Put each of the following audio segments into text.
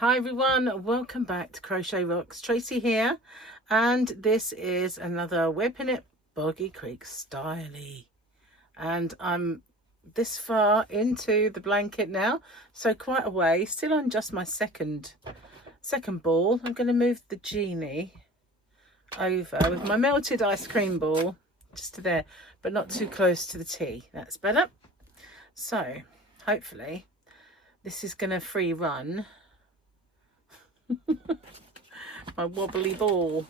Hi everyone, welcome back to Crochet Rocks. Tracy here, and this is another Wip'n Boggy Creek Stylie. And I'm this far into the blanket now, so quite a way. Still on just my second ball. I'm going to move the genie over with my melted ice cream ball just to there, but not too close to the tea. That's better. So hopefully this is going to free run. My wobbly ball.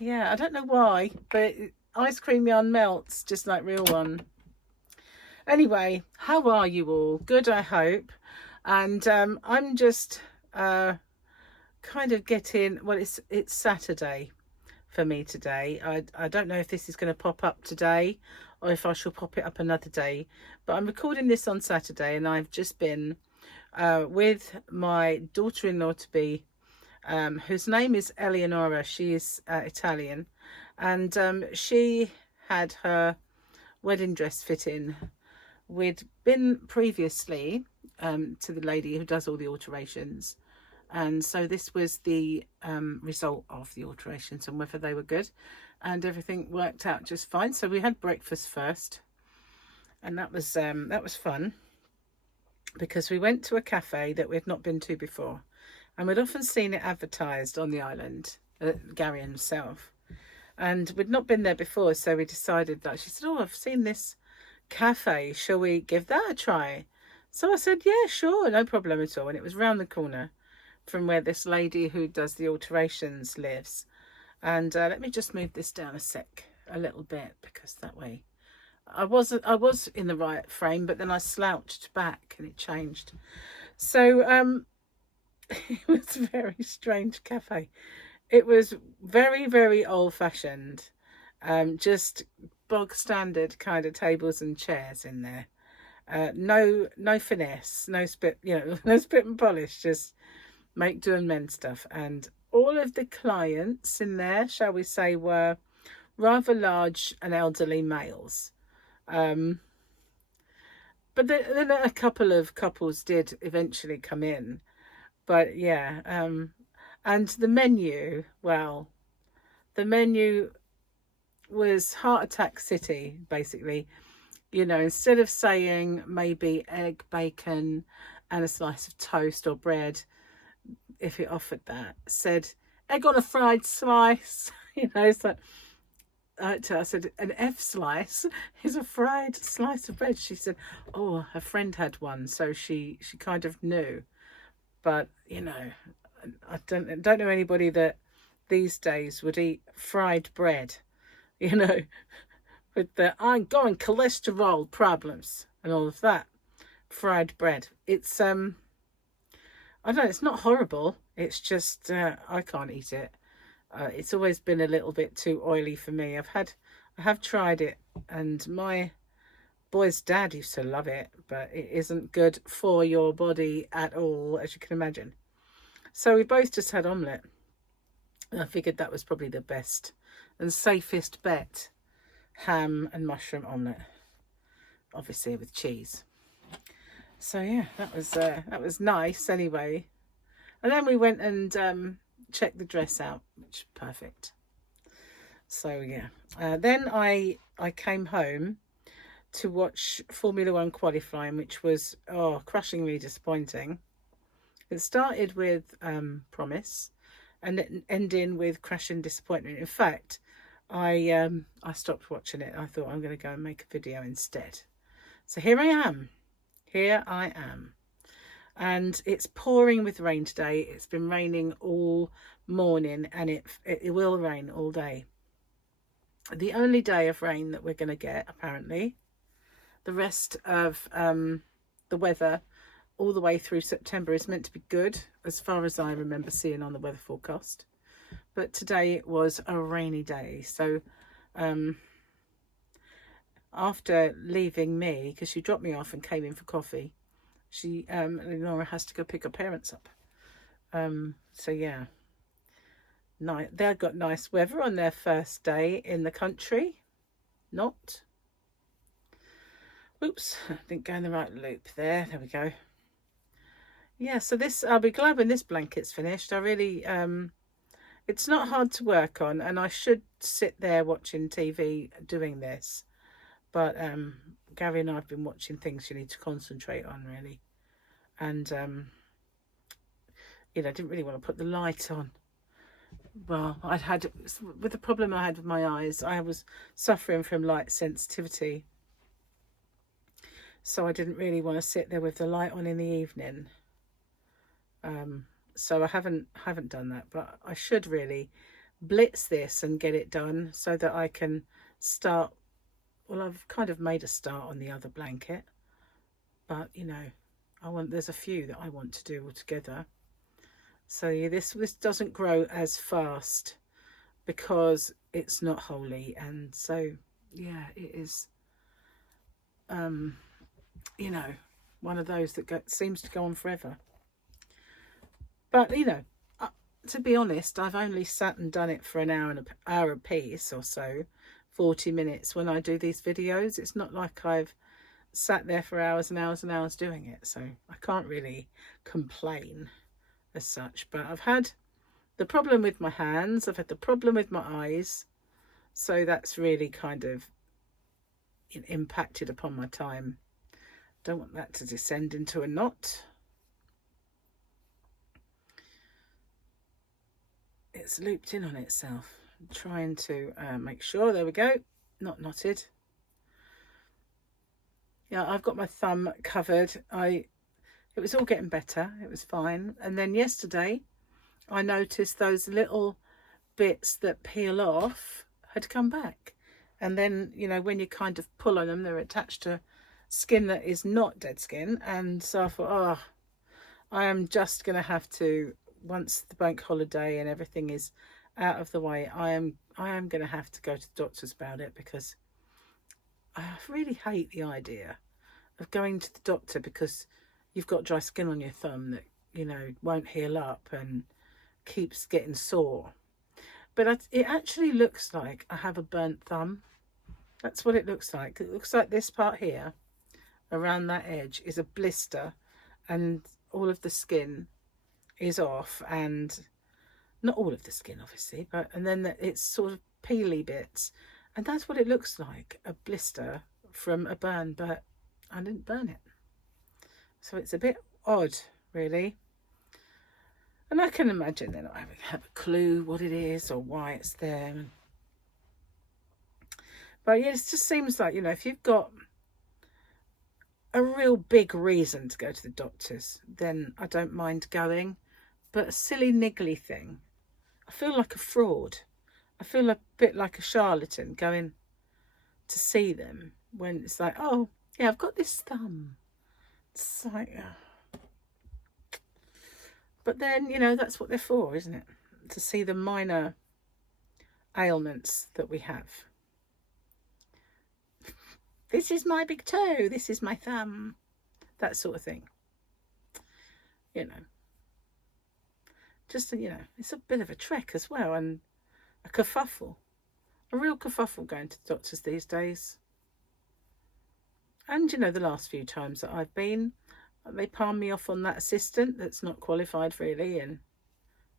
Yeah, I don't know why, but ice cream yarn melts just like real one. Anyway, how are you all? Good, I hope. And I'm just kind of getting, well, it's Saturday for me today. I don't know if this is going to pop up today or if I shall pop it up another day, but I'm recording this on Saturday, and I've just been with my daughter-in-law to be, whose name is Eleonora. She is Italian, and she had her wedding dress fitting. We'd been previously to the lady who does all the alterations, and so this was the result of the alterations and whether they were good, and everything worked out just fine. So we had breakfast first, and that was fun, because we went to a cafe that we had not been to before. And we'd often seen it advertised on the island, Gary himself. And we'd not been there before, so we decided that, she said, oh, I've seen this cafe. Shall we give that a try? So I said, yeah, sure, no problem at all. And it was round the corner from where this lady who does the alterations lives. And let me just move this down a little bit, because that way I was in the right frame, but then I slouched back and it changed. So it was a very strange cafe. It was very, very old-fashioned, just bog standard kind of tables and chairs in there. No finesse, no spit, no spit and polish, just make do and mend stuff. And all of the clients in there, shall we say, were rather large and elderly males. But then a couple of couples did eventually come in. But yeah, and the menu, well, the menu was Heart Attack City, basically. Instead of saying maybe egg, bacon, and a slice of toast or bread, if it offered that, said egg on a fried slice. It's like, I said, an F slice is a fried slice of bread. She said, oh, her friend had one, so she kind of knew. But I don't know anybody that these days would eat fried bread, with the ongoing cholesterol problems and all of that. Fried bread. It's I don't know, it's not horrible. It's just I can't eat it. It's always been a little bit too oily for me. I have tried it, and my boy's dad used to love it, but it isn't good for your body at all, as you can imagine. So we both just had omelette. And I figured that was probably the best and safest bet. Ham and mushroom omelette, obviously with cheese. So yeah, that was nice anyway. And then we went and checked the dress out, which perfect. So yeah, then I came home to watch Formula One qualifying, which was crushingly disappointing. It started with promise, and it ended with crushing disappointment. In fact, I stopped watching it. I thought, I'm going to go and make a video instead. So here I am. And it's pouring with rain today. It's been raining all morning, and it will rain all day. The only day of rain that we're going to get, apparently. The rest of the weather all the way through September is meant to be good, as far as I remember seeing on the weather forecast. But today it was a rainy day. So after leaving me, because she dropped me off and came in for coffee, Lenora has to go pick her parents up. So yeah, they've got nice weather on their first day in the country. Not. Oops, I didn't go in the right loop there. There we go. yeah, so this, I'll be glad when this blanket's finished. I really, it's not hard to work on, and I should sit there watching TV doing this. But Gary and I have been watching things you need to concentrate on, really. And, you know, I didn't really want to put the light on. Well, with the problem I had with my eyes, I was suffering from light sensitivity. So I didn't really want to sit there with the light on in the evening. So I haven't done that, but I should really blitz this and get it done so that I can start. Well, I've kind of made a start on the other blanket, but you know, there's a few that I want to do all together. So yeah, this doesn't grow as fast because it's not holey, and so yeah, it is you know, one of those that seems to go on forever. But you know, to be honest, I've only sat and done it for an hour a piece or so, 40 minutes when I do these videos. It's not like I've sat there for hours and hours and hours doing it, so I can't really complain as such. But I've had the problem with my hands, I've had the problem with my eyes, so that's really kind of impacted upon my time. Don't want that to descend into a knot. It's looped in on itself. I'm trying to make sure, there we go, not knotted. Yeah, I've got my thumb covered. It was all getting better, it was fine. And then yesterday I noticed those little bits that peel off had come back. And then, you know, when you kind of pull on them, they're attached to skin that is not dead skin. And so I thought, oh, I am just going to have to, once the bank holiday and everything is out of the way, I am going to have to go to the doctors about it, because I really hate the idea of going to the doctor because you've got dry skin on your thumb that, you know, won't heal up and keeps getting sore. But it actually looks like I have a burnt thumb. That's what it looks like. It looks like this part here, around that edge, is a blister, and all of the skin is off, and not all of the skin obviously, but and then it's sort of peely bits, and that's what it looks like, a blister from a burn, but I didn't burn it. So it's a bit odd, really. And I can imagine they're not having have a clue what it is or why it's there. But yeah, it just seems like, you know, if you've got a real big reason to go to the doctors, then I don't mind going. But a silly niggly thing, I feel like a fraud. I feel a bit like a charlatan going to see them when it's like, oh, yeah, I've got this thumb. It's like, but then, you know, that's what they're for, isn't it? To see the minor ailments that we have. This is my big toe, this is my thumb, that sort of thing. You know, just, you know, it's a bit of a trek as well, and a kerfuffle, a real kerfuffle going to the doctors these days. And, you know, the last few times that I've been, they palm me off on that assistant that's not qualified really, and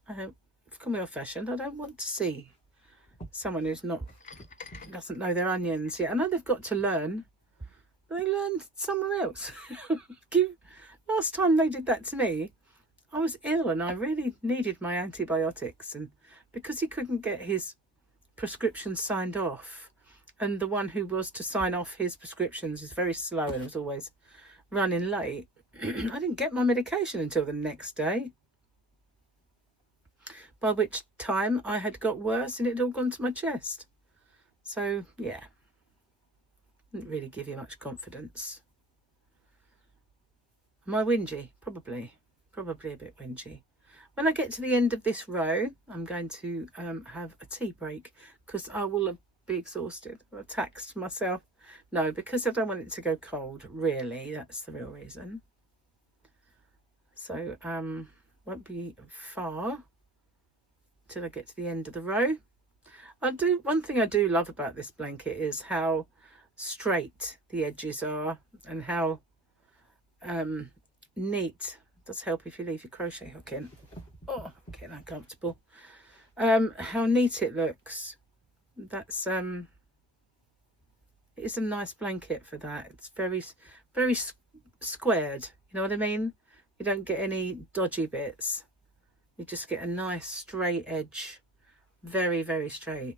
I don't, call me old-fashioned, I don't want to see someone who's doesn't know their onions yet. I know they've got to learn, but they learned somewhere else. Last time they did that to me, I was ill and I really needed my antibiotics, and because he couldn't get his prescription signed off, and the one who was to sign off his prescriptions is very slow and was always running late, I didn't get my medication until the next day, by which time I had got worse and it had all gone to my chest. So yeah, didn't really give you much confidence. Am I whingy? Probably a bit whingy. When I get to the end of this row, I'm going to have a tea break, because I will be exhausted. I've taxed myself. No, because I don't want it to go cold, really. That's the real reason. So won't be far till I get to the end of the row. One thing I do love about this blanket is how straight the edges are, and how neat It does help if you leave your crochet hook in. Oh, I'm getting uncomfortable. How neat it looks. That's it's a nice blanket for that. It's very squared, you know what I mean? You don't get any dodgy bits. You just get a nice straight edge, very straight.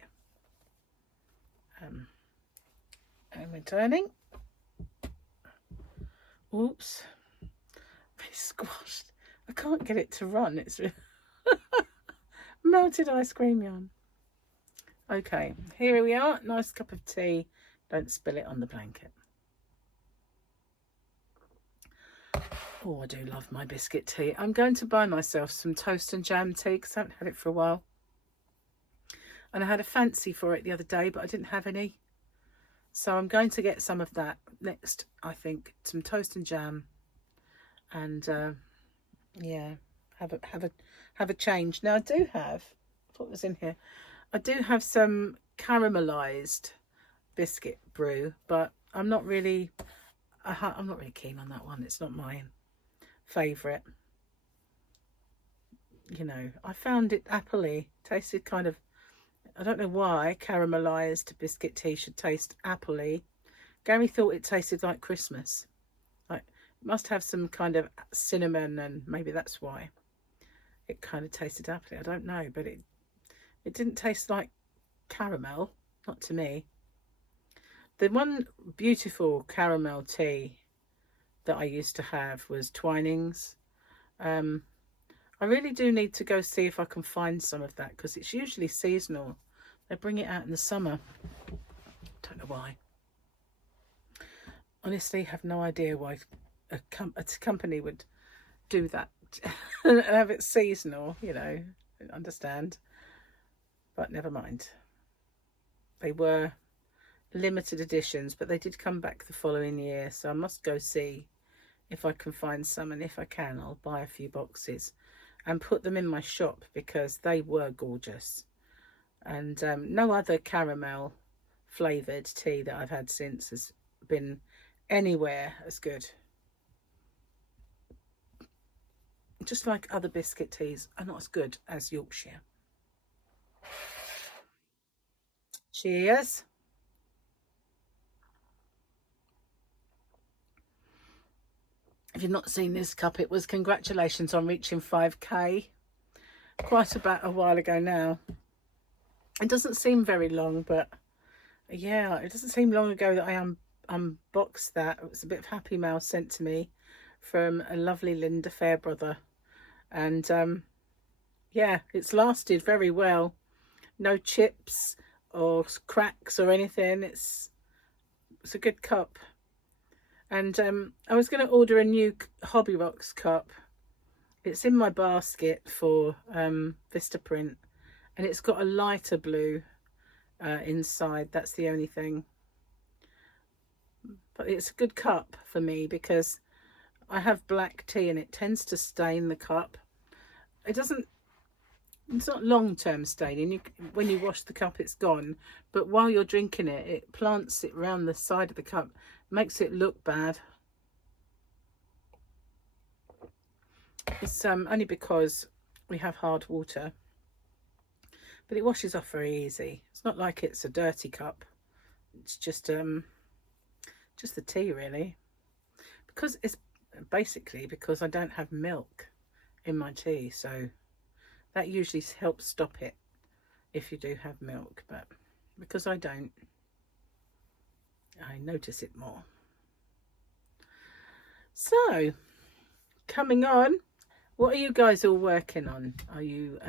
And we're turning. Oops, it's squashed. I can't get it to run. It's melted ice cream yarn. Okay, here we are. Nice cup of tea. Don't spill it on the blanket. Oh, I do love my biscuit tea. I'm going to buy myself some toast and jam tea because I haven't had it for a while. And I had a fancy for it the other day, but I didn't have any. So I'm going to get some of that next, I think. Some toast and jam. And yeah, have a change. Now I do have, what was in here? I do have some caramelized biscuit brew, but I'm not really keen on that one. It's not my favorite. You know, I found it appley. Tasted kind of, I don't know why caramelized biscuit tea should taste appley. Gary thought it tasted like Christmas. Like, it must have some kind of cinnamon, and maybe that's why it kind of tasted appley. I don't know, but it didn't taste like caramel, not to me. The one beautiful caramel tea that I used to have was Twinings. I really do need to go see if I can find some of that, because it's usually seasonal. They bring it out in the summer. Don't know why. Honestly, have no idea why a company would do that and have it seasonal, you know. I understand. But never mind. They were limited editions, but they did come back the following year, so I must go see if I can find some, and if I can, I'll buy a few boxes and put them in my shop, because they were gorgeous. And no other caramel flavoured tea that I've had since has been anywhere as good. Just like other biscuit teas are not as good as Yorkshire. Cheers. If you've not seen this cup, it was congratulations on reaching 5k quite about a while ago now. It doesn't seem very long, but yeah, it doesn't seem long ago that I unboxed that. It was a bit of happy mail sent to me from a lovely Linda Fairbrother, and yeah, it's lasted very well. No chips or cracks or anything. It's a good cup. And I was going to order a new Hobby Rocks cup. It's in my basket for Vistaprint, and it's got a lighter blue inside. That's the only thing. But it's a good cup for me, because I have black tea and it tends to stain the cup. It's not long-term staining. When you wash the cup, it's gone. But while you're drinking it, it plants it around the side of the cup. Makes it look bad. It's only because we have hard water. But it washes off very easy. It's not like it's a dirty cup. It's just the tea, really. Because it's basically because I don't have milk in my tea, so that usually helps stop it if you do have milk, but because I don't, I notice it more. So, coming on, what are you guys all working on? Are you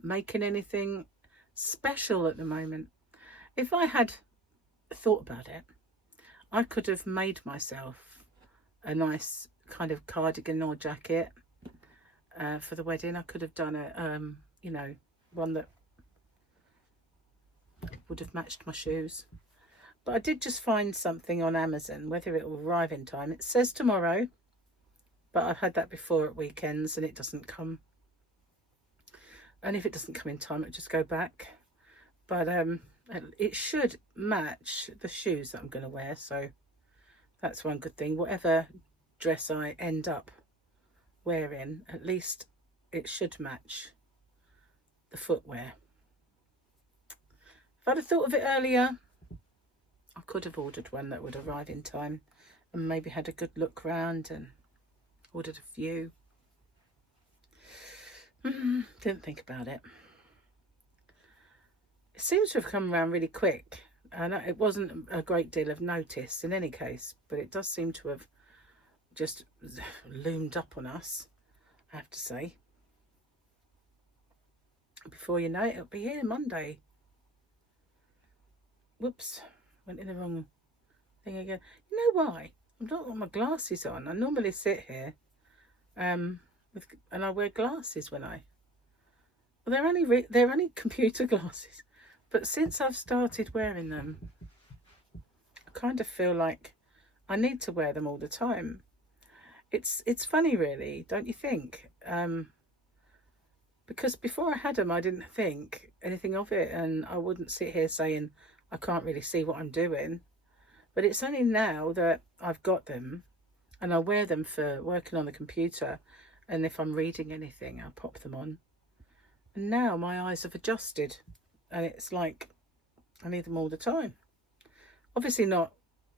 making anything special at the moment? If I had thought about it, I could have made myself a nice kind of cardigan or jacket for the wedding. I could have done a you know, one that would have matched my shoes. But I did just find something on Amazon. Whether it will arrive in time, it says tomorrow, but I've had that before at weekends and it doesn't come. And if it doesn't come in time, it'll just go back. But it should match the shoes that I'm going to wear, so that's one good thing. Whatever dress I end up wearing, at least it should match the footwear. If I'd have thought of it earlier, I could have ordered one that would arrive in time and maybe had a good look round and ordered a few. Didn't think about it. It seems to have come around really quick. And it wasn't a great deal of notice in any case, but it does seem to have just loomed up on us, I have to say. Before you know it, it'll be here Monday. Whoops, went in the wrong thing again. You know why? I've not got my glasses on. I normally sit here and I wear glasses when I... Well, they're only computer glasses. But since I've started wearing them, I kind of feel like I need to wear them all the time. It's funny, really, don't you think? Because before I had them, I didn't think anything of it, and I wouldn't sit here saying I can't really see what I'm doing. But it's only now that I've got them, and I wear them for working on the computer, and if I'm reading anything, I'll pop them on. And now my eyes have adjusted. And it's like, I need them all the time. Obviously not,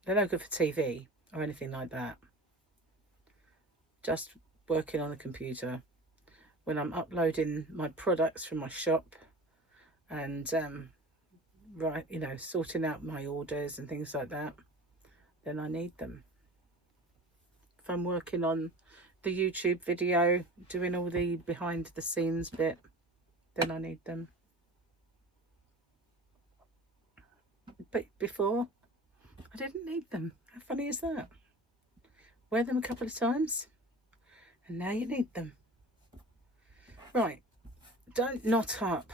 they're no good for TV or anything like that. Just working on the computer. When I'm uploading my products from my shop and, sorting out my orders and things like that, then I need them. If I'm working on the YouTube video, doing all the behind the scenes bit, then I need them. But before, I didn't need them. How funny is that? Wear them a couple of times, and now you need them. Right, don't knot up.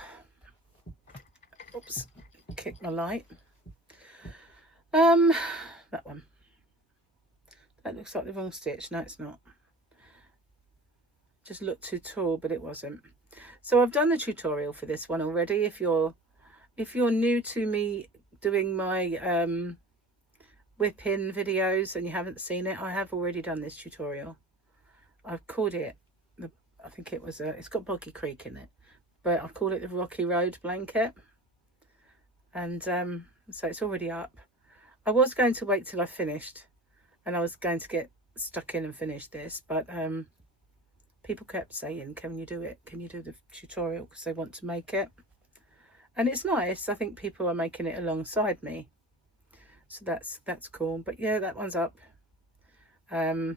Oops, kick my light. That one. That looks like the wrong stitch. No, it's not. Just looked too tall, but it wasn't. So I've done the tutorial for this one already. If you're new to me doing my Wippin videos and you haven't seen it, I have already done this tutorial. I've called it, I think it was, it's got Boggy Creek in it, but I've called it the Rocky Road blanket. And so it's already up. I was going to wait till I finished and I was going to get stuck in and finish this, but people kept saying, can you do it? Can you do the tutorial? Because they want to make it. And it's nice. I think people are making it alongside me. So that's cool. But yeah, that one's up. I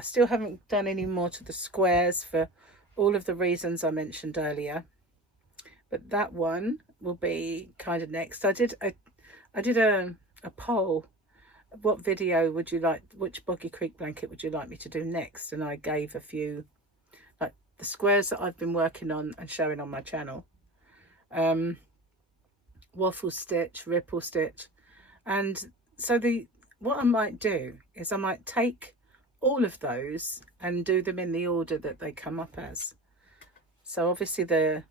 still haven't done any more to the squares for all of the reasons I mentioned earlier. But that one will be kind of next. I did a poll. What video would you like, which Boggy Creek blanket would you like me to do next? And I gave a few, like the squares that I've been working on and showing on my channel. Waffle stitch, ripple stitch, and so what I might do is I might take all of those and do them in the order that they come up as. So obviously the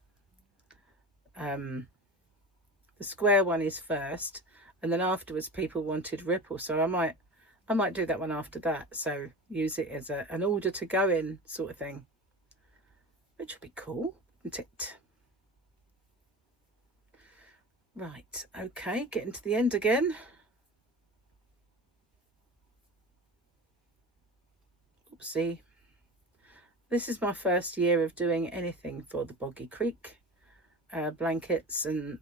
square one is first, and then afterwards people wanted ripple, so I might do that one after that, so use it as an order to go in sort of thing, which would be cool, isn't it? Right, okay, getting to the end again. Oopsie. This is my first year of doing anything for the Boggy Creek blankets and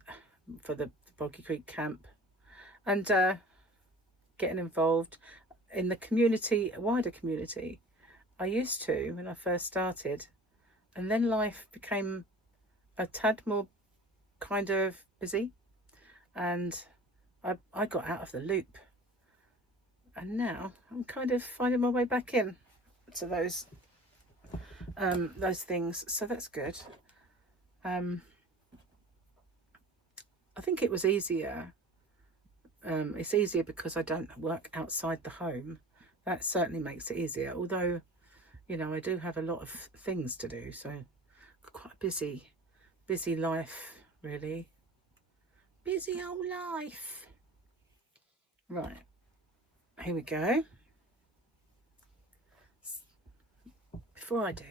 for the Boggy Creek camp, and getting involved in the community, wider community. I used to when I first started, and then life became a tad more kind of busy, and I got out of the loop, and now I'm kind of finding my way back in to those things, so that's good. I think it was easier. It's easier because I don't work outside the home. That certainly makes it easier, although, you know, I do have a lot of things to do, so quite a busy life, really. Busy old life. Right, here we go. before I do.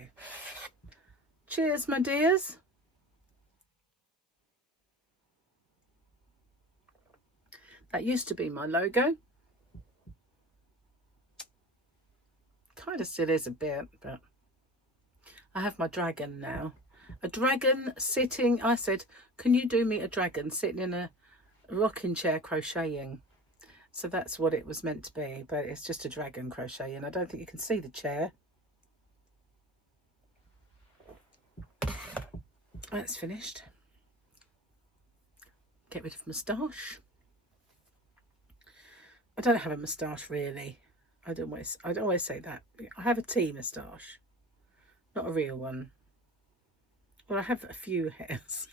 Cheers, my dears. That used to be my logo. Kind of still is a bit, but I have my dragon now. A dragon sitting, I said, can you do me a dragon sitting in a rocking chair crocheting? So that's what it was meant to be, but it's just a dragon crocheting. I don't think you can see the chair. That's finished. Get rid of moustache. I don't have a moustache really. I'd always say that. I have a tea moustache, not a real one. Well, I have a few hairs.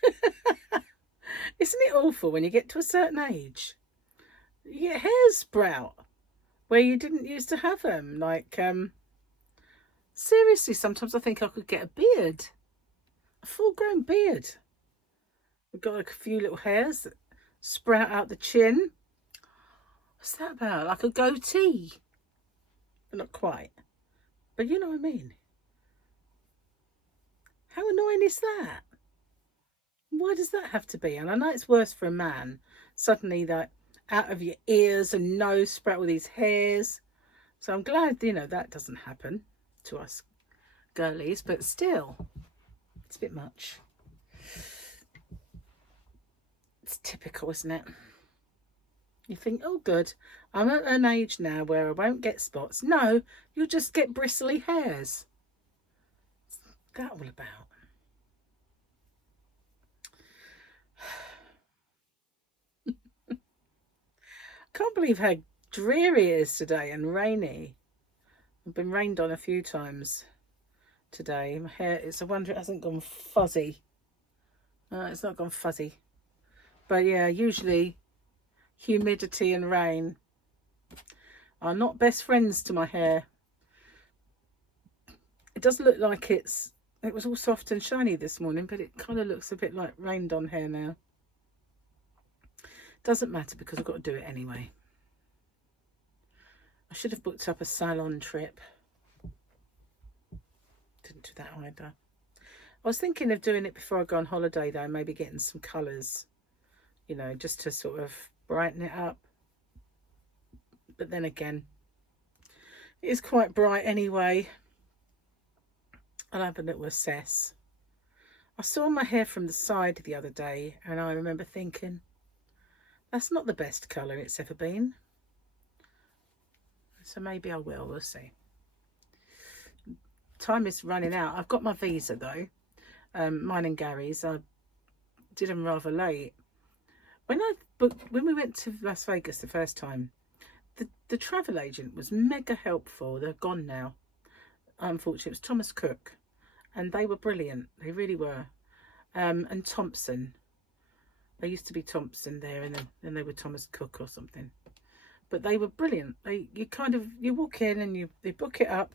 Isn't it awful when you get to a certain age? You get hairs sprout where you didn't used to have them. Like, seriously, sometimes I think I could get a beard. A full-grown beard. I've got like a few little hairs that sprout out the chin. What's that about? Like a goatee. But not quite. But you know what I mean. How annoying is that? Why does that have to be? And I know it's worse for a man. Suddenly that out of your ears and nose sprout with these hairs. So I'm glad, you know, that doesn't happen to us girlies. But still, it's a bit much. It's typical, isn't it? You think, oh good, I'm at an age now where I won't get spots. No, you'll just get bristly hairs. What's that all about? Can't believe how dreary it is today and rainy. I've been rained on a few times today. My hair, it's a wonder it hasn't gone fuzzy. It's not gone fuzzy. But yeah, usually humidity and rain are not best friends to my hair. It does look like it was all soft and shiny this morning, but it kind of looks a bit like rained on hair now. Doesn't matter because I've got to do it anyway. I should have booked up a salon trip. Didn't do that either. I was thinking of doing it before I go on holiday though, maybe getting some colours, you know, just to sort of brighten it up. But then again, it is quite bright anyway. I'll have a little assess. I saw my hair from the side the other day and I remember thinking, that's not the best colour it's ever been. So maybe I will, we'll see. Time is running out. I've got my visa though. Mine and Gary's. I did them rather late. When we went to Las Vegas the first time, the travel agent was mega helpful. They're gone now. Unfortunately, it was Thomas Cook. And they were brilliant. They really were. And Thompson. They used to be Thompson there, and then they were Thomas Cook or something. But they were brilliant. You walk in and they book it up,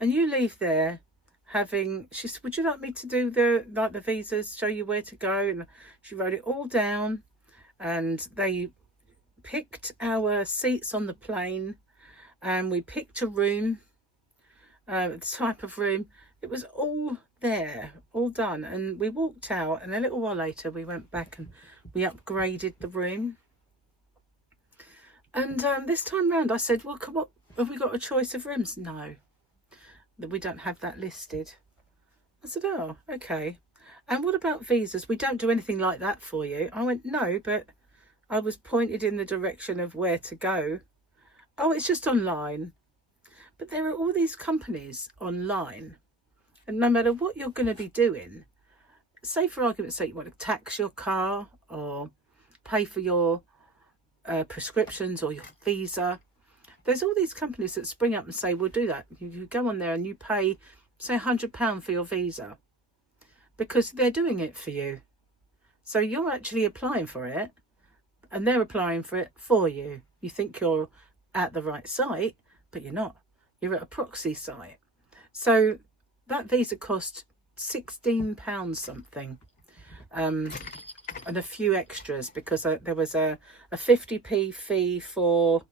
and you leave there having. She said, "Would you like me to do the visas? Show you where to go?" And she wrote it all down, and they picked our seats on the plane, and we picked a room, the type of room. It was all there, all done, and we walked out, and a little while later we went back and we upgraded the room. And this time round I said, well, what, have we got a choice of rooms? No, that we don't have that listed. I said, oh, okay. And what about visas? We don't do anything like that for you. I went, no, but I was pointed in the direction of where to go. Oh, it's just online. But there are all these companies online, and no matter what you're going to be doing, say for argument's sake, you want to tax your car or pay for your prescriptions or your visa, there's all these companies that spring up and say, we'll do that. You go on there and you pay, say, £100 for your visa because they're doing it for you. So you're actually applying for it and they're applying for it for you. You think you're at the right site, but you're not. You're at a proxy site. So that visa cost £16 something. And a few extras because there was a 50p fee for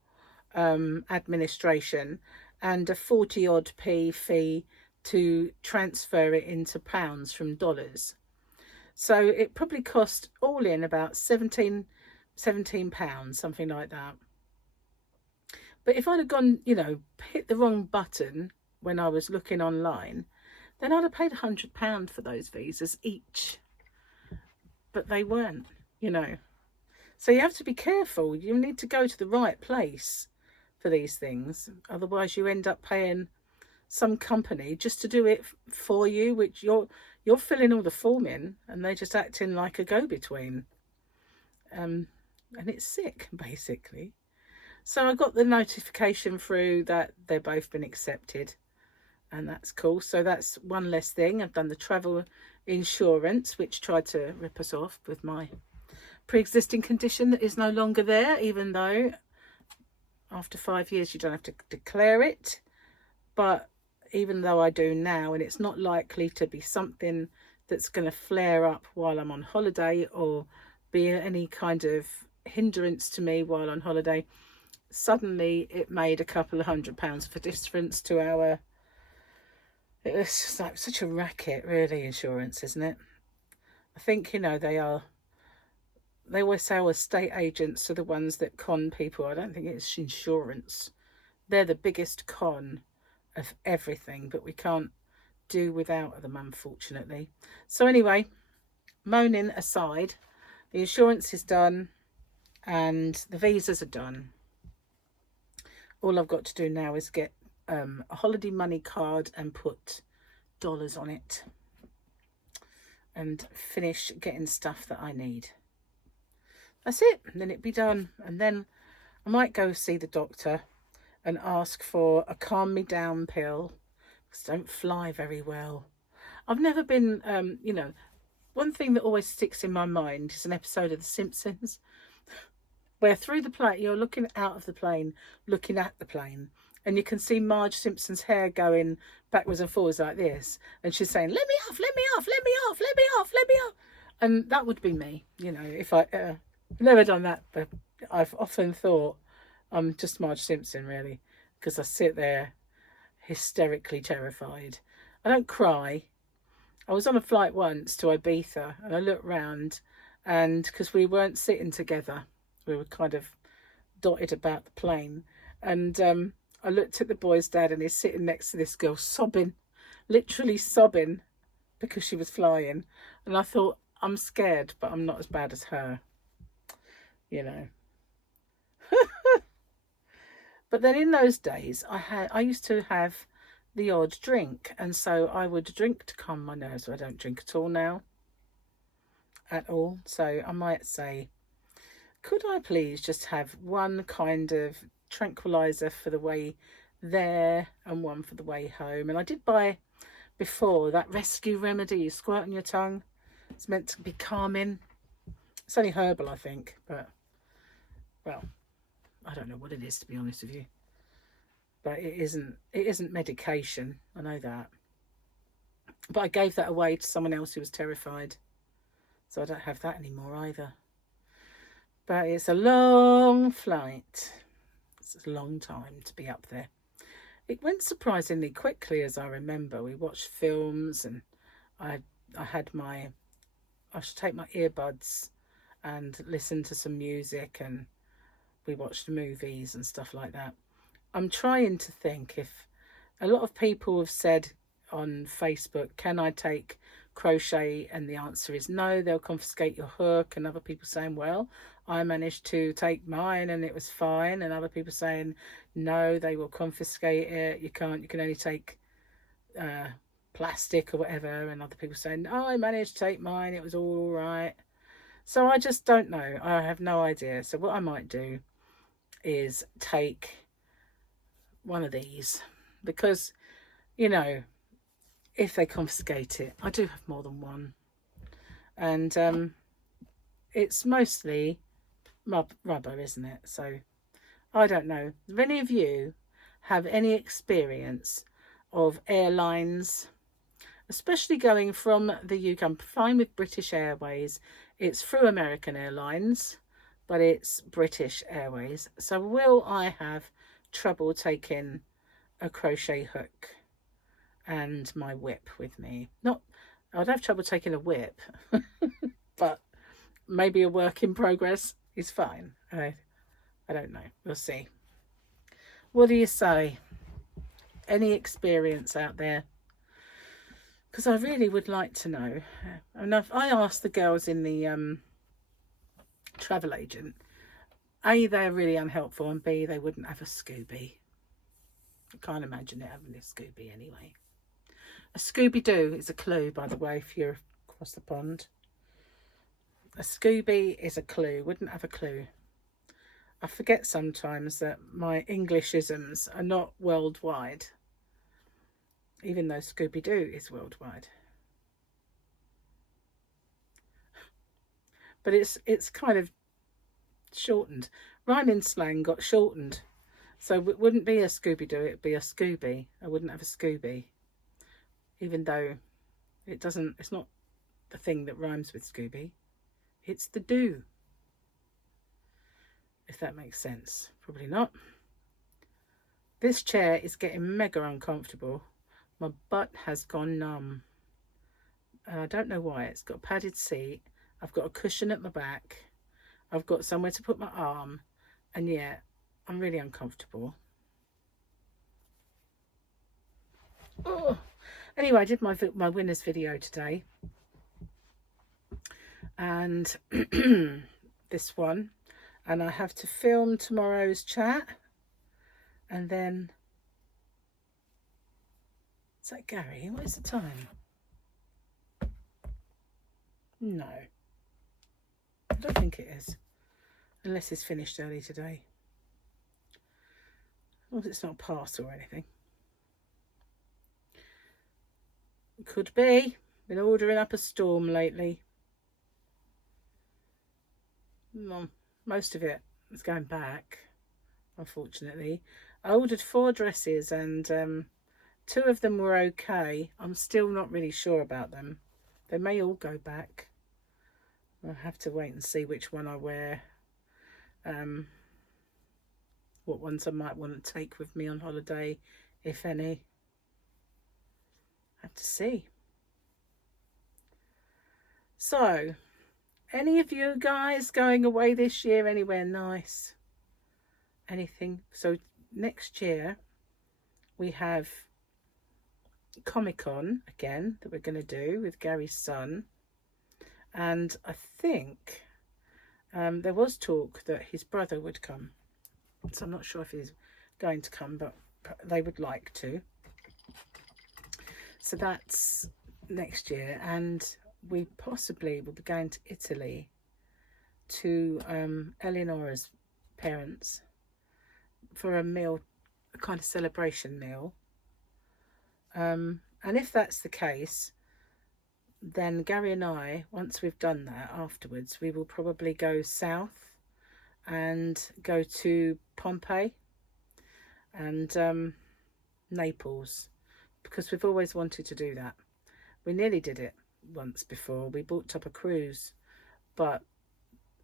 administration and a 40 odd p fee to transfer it into pounds from dollars. So it probably cost all in about 17 pounds, something like that. But if I'd have gone, you know, hit the wrong button when I was looking online, then I'd have paid £100 for those visas each. But they weren't, you know. So you have to be careful. You need to go to the right place for these things. Otherwise you end up paying some company just to do it for you, which you're filling all the form in and they're just acting like a go-between. And it's sick, basically. So I got the notification through that they've both been accepted, and that's cool. So that's one less thing. I've done the travel insurance, which tried to rip us off with my pre-existing condition that is no longer there, even though after 5 years you don't have to declare it. But even though I do now, and it's not likely to be something that's going to flare up while I'm on holiday or be any kind of hindrance to me while on holiday, suddenly it made a couple of £100 for difference to our... It was just like such a racket, really, insurance, isn't it? I think, you know, they always say, oh, estate agents are the ones that con people. I don't think it's insurance. They're the biggest con of everything, but we can't do without them, unfortunately. So anyway, moaning aside, the insurance is done and the visas are done. All I've got to do now is get a holiday money card and put dollars on it and finish getting stuff that I need. That's it, and then it'd be done. And then I might go see the doctor and ask for a calm me down pill, because I don't fly very well. I've never been, you know, one thing that always sticks in my mind is an episode of The Simpsons where through the plane, you're looking out of the plane, looking at the plane, and you can see Marge Simpson's hair going backwards and forwards like this, and she's saying, let me off, let me off, let me off, let me off, let me off. And that would be me, you know, if I've never done that, but I've often thought I'm just Marge Simpson, really, because I sit there hysterically terrified. I don't cry. I was on a flight once to Ibiza, and I looked round, and because we weren't sitting together, we were kind of dotted about the plane, and I looked at the boy's dad, and he's sitting next to this girl sobbing, literally sobbing, because she was flying. And I thought, I'm scared, but I'm not as bad as her, you know. But then in those days, I used to have the odd drink, and so I would drink to calm my nerves. I don't drink at all now, at all. So I might say, could I please just have one kind of tranquilizer for the way there and one for the way home? And I did buy before that rescue remedy you squirt on your tongue. It's meant to be calming. It's only herbal, I think, but well, I don't know what it is, to be honest with you. But it isn't medication, I know that. But I gave that away to someone else who was terrified, so I don't have that anymore either. But it's a long flight. It's a long time to be up there. It went surprisingly quickly, as I remember. We watched films, and I should take my earbuds and listen to some music, and we watched movies and stuff like that. I'm trying to think, if a lot of people have said on Facebook, can I take crochet? And the answer is no, they'll confiscate your hook. And other people saying, well, I managed to take mine and it was fine. And other people saying, no, they will confiscate it. You can only take plastic or whatever. And other people saying, oh, I managed to take mine, it was all right. So I just don't know. I have no idea. So what I might do is take one of these, because, you know, if they confiscate it, I do have more than one, and it's mostly rubber, isn't it? So I don't know. Do any of you have any experience of airlines, especially going from the UK? I'm fine with British Airways. It's through American Airlines, but it's British Airways. So will I have trouble taking a crochet hook and my WIP with me. Not, I'd have trouble taking a WIP, but maybe a work in progress is fine. I don't know. We'll see. What do you say? Any experience out there? Because I really would like to know. And I asked the girls in the travel agent, A, they're really unhelpful, and B, they wouldn't have a Scooby. I can't imagine it having a Scooby anyway. A Scooby-Doo is a clue, by the way, if you're across the pond. A Scooby is a clue, wouldn't have a clue. I forget sometimes that my Englishisms are not worldwide, even though Scooby-Doo is worldwide. But it's kind of shortened. Rhyming slang got shortened. So it wouldn't be a Scooby-Doo, it'd be a Scooby. I wouldn't have a Scooby. Even though it's not the thing that rhymes with Scooby. It's the do. If that makes sense. Probably not. This chair is getting mega uncomfortable. My butt has gone numb. And I don't know why. It's got a padded seat. I've got a cushion at the back. I've got somewhere to put my arm. And yet, I'm really uncomfortable. Oh. Anyway, I did my winners video today. And this one. And I have to film tomorrow's chat. And then... Is that Gary? What is the time? No. I don't think it is. Unless it's finished early today. Well, it's not past or anything. Could be. Been ordering up a storm lately. Well, most of it is going back, unfortunately. I ordered 4 dresses and 2 of them were okay. I'm still not really sure about them. They may all go back. I'll have to wait and see which one I wear. What ones I might want to take with me on holiday, if any. Have to see. So, any of you guys going away this year anywhere nice? Anything? So next year we have Comic-Con again that we're going to do with Gary's son. And I think there was talk that his brother would come. So I'm not sure if he's going to come, but they would like to. So that's next year. And we possibly will be going to Italy to Eleonora's parents for a meal, a kind of celebration meal. And if that's the case, then Gary and I, once we've done that afterwards, we will probably go south and go to Pompeii and Naples, because we've always wanted to do that. We nearly did it once before. We booked up a cruise, but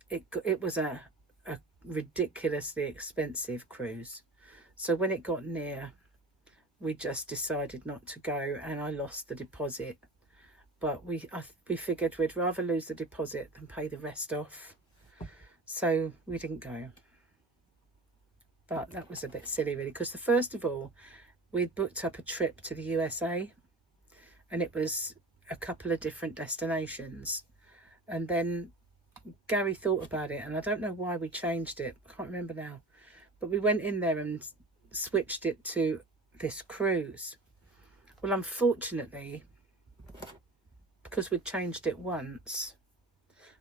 it was a ridiculously expensive cruise. So when it got near, we just decided not to go, and I lost the deposit. But we figured we'd rather lose the deposit than pay the rest off. So we didn't go. But that was a bit silly, really, because first of all, we'd booked up a trip to the USA, and it was a couple of different destinations. And then Gary thought about it, and I don't know why we changed it. I can't remember now. But we went in there and switched it to this cruise. Well, unfortunately, because we'd changed it once,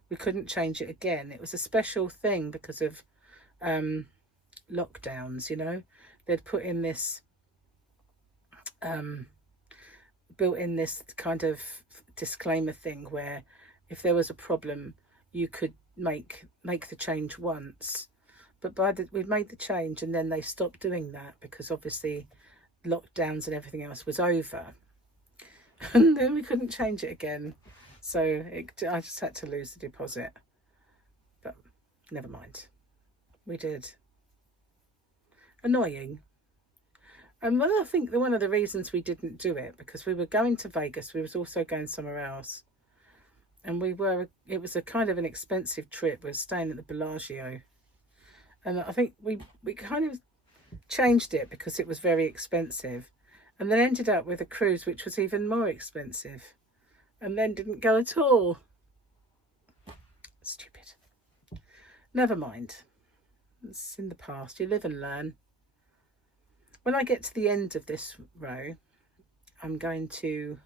we couldn't change it again. It was a special thing because of lockdowns, you know. They'd put in this built in this kind of disclaimer thing where if there was a problem, you could make the change once. But we'd made the change, and then they stopped doing that because obviously lockdowns and everything else was over. And then we couldn't change it again. So I just had to lose the deposit. But never mind. We did. Annoying. And well, I think one of the reasons we didn't do it, because we were going to Vegas, we was also going somewhere else. And it was a kind of an expensive trip. We were staying at the Bellagio. And I think we kind of changed it because it was very expensive. And then ended up with a cruise which was even more expensive. And then didn't go at all. Stupid. Never mind. It's in the past. You live and learn. When I get to the end of this row, I'm going to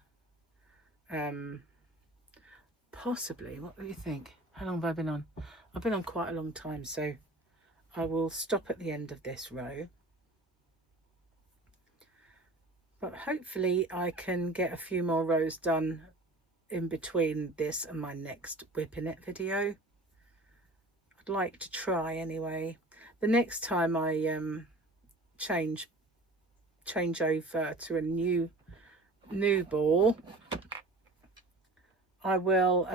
possibly, what do you think? How long have I been on? I've been on quite a long time, so I will stop at the end of this row. But hopefully I can get a few more rows done in between this and my next Wippin' It video. I'd like to try anyway. The next time I change over to a new ball, I will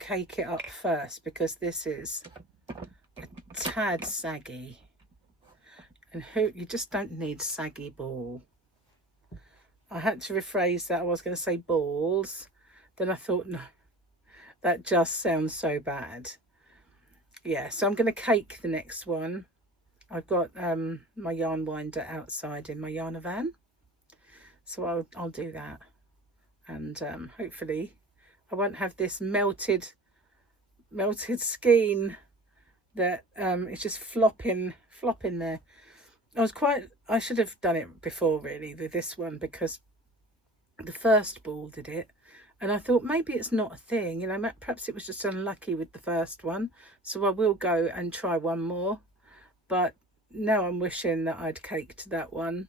cake it up first, because this is a tad saggy, and you just don't need saggy ball. I had to rephrase that. I was going to say balls, then I thought, no, that just sounds so bad. Yeah, so I'm going to cake the next one. I've got my yarn winder outside in my yarn van, so I'll do that, and hopefully I won't have this melted skein that it's just flopping there. I should have done it before really with this one, because the first ball did it, and I thought maybe it's not a thing, you know, perhaps it was just unlucky with the first one, so I will go and try one more. But now I'm wishing that I'd caked that one,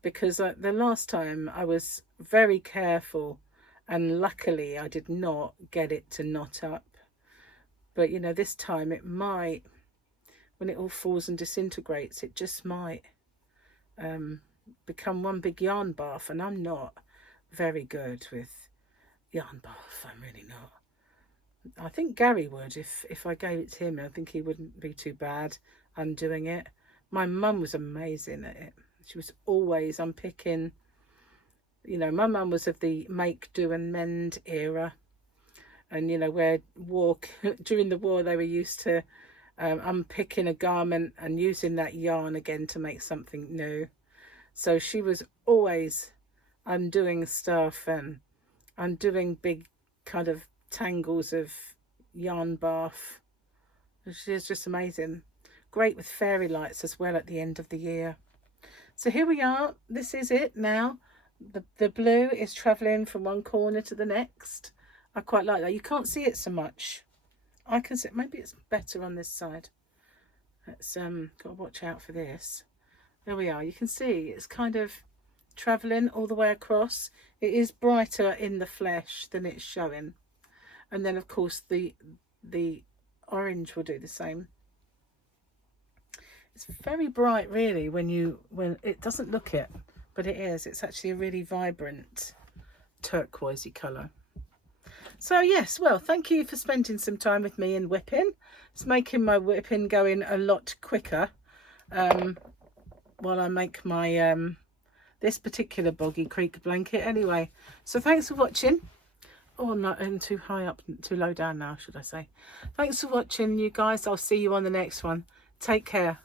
because the last time I was very careful, and luckily I did not get it to knot up. But you know, this time it might, when it all falls and disintegrates, it just might become one big yarn bath, and I'm not very good with yarn bath. I'm really not. I think Gary would, if I gave it to him. I think he wouldn't be too bad undoing it. My mum was amazing at it. She was always unpicking. You know, my mum was of the make, do and mend era, and you know, where during the war they were used to unpicking a garment and using that yarn again to make something new. So she was always undoing stuff and undoing big kind of tangles of yarn bath. She is just amazing. Great with fairy lights as well at the end of the year. So here we are. This is it now. The blue is travelling from one corner to the next. I quite like that. You can't see it so much. I can see, maybe it's better on this side. Let's got to watch out for this. There we are. You can see it's kind of travelling all the way across. It is brighter in the flesh than it's showing. And then of course the orange will do the same. It's very bright really when it doesn't look it, but it is. It's actually a really vibrant turquoisey colour. So yes, well, thank you for spending some time with me in Wippin'. It's making my Wippin' going a lot quicker while I make my this particular Boggy Creek blanket anyway. So thanks for watching. Oh, I'm not in too high up, too low down now, should I say. Thanks for watching, you guys. I'll see you on the next one. Take care.